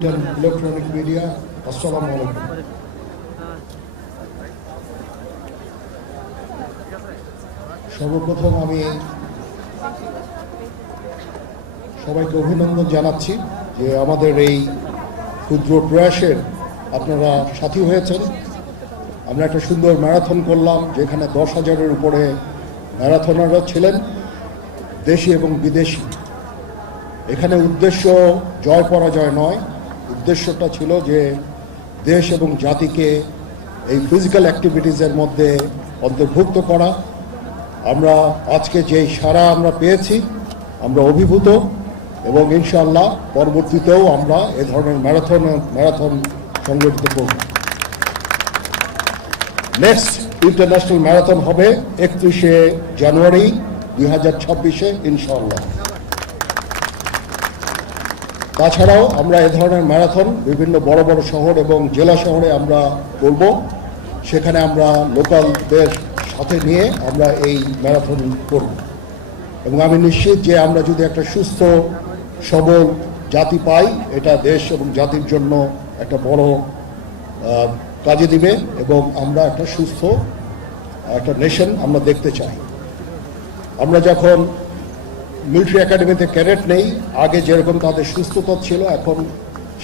Electronic media আসসালামু আলাইকুম সর্বপ্রথম আমি সবাইকে অভিনন্দন জানাচ্ছি যে আমাদের এই ক্ষুদ্র প্রয়াসের আপনারা সাথী হয়েছেন। আমরা একটা সুন্দর ম্যারাথন করলাম, যেখানে দশ হাজারের উপরে ম্যারাথনাররা ছিলেন, দেশি এবং বিদেশি। এখানে উদ্দেশ্য জয় পরাজয় নয় উদ্দেশ্যটা ছিল যে দেশ এবং জাতিকে এই ফিজিক্যাল অ্যাক্টিভিটিসের মধ্যে অন্তর্ভুক্ত করা। আমরা আজকে যে সারা আমরা পেয়েছি, আমরা অভিভূত এবং ইনশাআল্লাহ পরবর্তীতেও আমরা এ ধরনের ম্যারাথন ম্যারাথন সংগঠিত করব। নেক্সট ইন্টারন্যাশনাল ম্যারাথন হবে একত্রিশে জানুয়ারি দুই হাজার ছাব্বিশে, ইনশাআল্লাহ। তাছাড়াও আমরা এ ধরনের ম্যারাথন বিভিন্ন বড় বড় শহর এবং জেলা শহরে আমরা করব। সেখানে আমরা লোকালদের সাথে নিয়ে আমরা এই ম্যারাথন করব। এবং আমি নিশ্চিত যে আমরা যদি একটা সুস্থ, সবল জাতি পাই, এটা দেশ এবং জাতির জন্য একটা বড় কাজে দিবে এবং আমরা একটা সুস্থ, একটা নেশন আমরা দেখতে চাই। আমরা যখন মিলিটারি একাডেমিতে ক্যাডেট নেই। আগে যেরকম তাদের সুস্থতা ছিল, এখন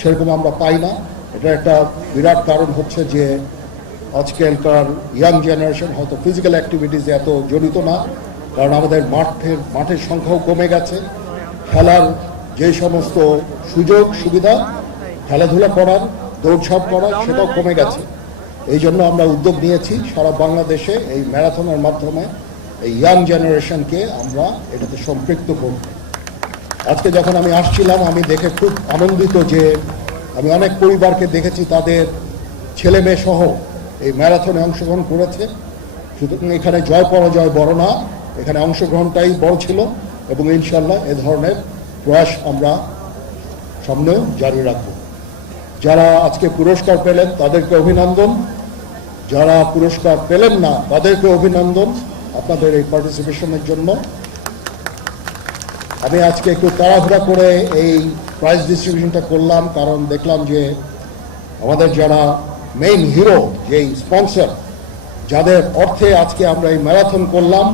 সেরকম আমরা পাই না। এটা একটা বিরাট কারণ হচ্ছে যে আজকালকার ইয়াং জেনারেশন হয়তো ফিজিক্যাল অ্যাক্টিভিটিসে এত জড়িত না। কারণ আমাদের মাঠের মাঠের সংখ্যাও কমে গেছে। খেলার যে সমস্ত সুযোগ, সুবিধা, খেলাধুলা করার, দৌড়ঝাঁপ করার, সেটাও কমে গেছে। এই জন্য আমরা উদ্যোগ নিয়েছি সারা বাংলাদেশে এই ম্যারাথনের মাধ্যমে। এই ইয়াং জেনারেশনকে আমরা এটাতে সম্পৃক্ত করব। আজকে যখন আমি আসছিলাম, আমি দেখে খুব আনন্দিত যে আমি অনেক পরিবারকে দেখেছি, তাদের ছেলে মেয়ে সহ এই ম্যারাথনে অংশগ্রহণ করেছে। সুতরাং এখানে জয় পরাজয় বড় না, এখানে অংশগ্রহণটাই বড় ছিল এবং ইনশাল্লাহ এ ধরনের প্রয়াস আমরা সামনেও জারি রাখব। যারা আজকে পুরস্কার পেলেন, তাদেরকে অভিনন্দন। যারা পুরস্কার পেলেন না, তাদেরকে অভিনন্দন। আপনাদের এই পার্টিসিপেশনের জন্য। আমি আজকে একটু তাড়াহুড়া করে এই প্রাইজ ডিস্ট্রিবিউশনটা করলাম, কারণ দেখলাম যে আমাদের যারা মেইন হিরো যেই স্পন্সর যাদের অর্থে আজকে আমরা এই ম্যারাথন করলাম,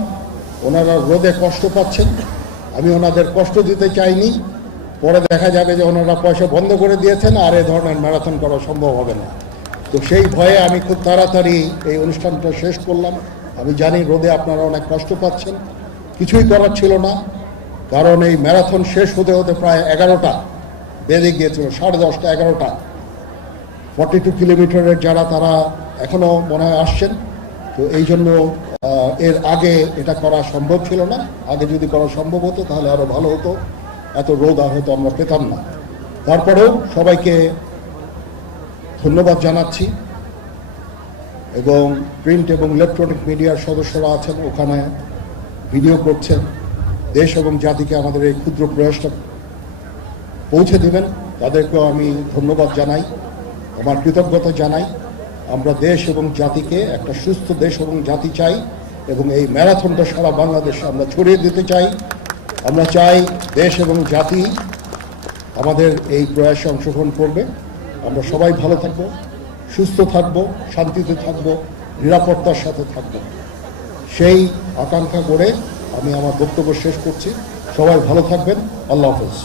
ওনারা রোদে কষ্ট পাচ্ছেন। আমি ওনাদের কষ্ট দিতে চাইনি। পরে দেখা যাবে যে ওনারা পয়সা বন্ধ করে দিয়েছেন, আর এ ধরনের ম্যারাথন করা সম্ভব হবে না। তো সেই ভয়ে আমি খুব তাড়াতাড়ি এই অনুষ্ঠানটা শেষ করলাম। আমি জানি রোদে আপনারা অনেক কষ্ট পাচ্ছেন। কিছুই করার ছিল না। কারণ এই ম্যারাথন শেষ হতে হতে প্রায় এগারোটা। বেড়ে গিয়েছিল, সাড়ে দশটা, এগারোটা। ফর্টি টু কিলোমিটারের যারা তারা এখনও মনে হয় আসছেন। তো এই জন্য এর আগে এটা করা সম্ভব ছিল না। আগে যদি করা সম্ভব হতো, তাহলে আরও ভালো হতো। এত রোদ আর হয়তো আমরা পেতাম না। তারপরেও সবাইকে ধন্যবাদ জানাচ্ছি। এবং প্রিন্ট এবং ইলেকট্রনিক মিডিয়ার সদস্যরা আছেন, ওখানে ভিডিও করছেন। দেশ এবং জাতিকে আমাদের এই ক্ষুদ্র প্রয়াসটা পৌঁছে দেবেন। তাদেরকেও আমি ধন্যবাদ জানাই, আমার কৃতজ্ঞতা জানাই। আমরা দেশ এবং জাতিকে একটা সুস্থ দেশ এবং জাতি চাই এবং এই ম্যারাথনটা সারা বাংলাদেশে আমরা ছড়িয়ে দিতে চাই। আমরা চাই দেশ এবং জাতি আমাদের এই প্রয়াসে অংশগ্রহণ করবে। আমরা সবাই ভালো থাকব। সুস্থ থাকব, শান্তিতে থাকব, নিরাপত্তার সাথে থাকব। সেই আকাঙ্ক্ষা করে আমি আমার বক্তব্য শেষ করছি। সবাই ভালো থাকবেন। আল্লাহ হাফেজ।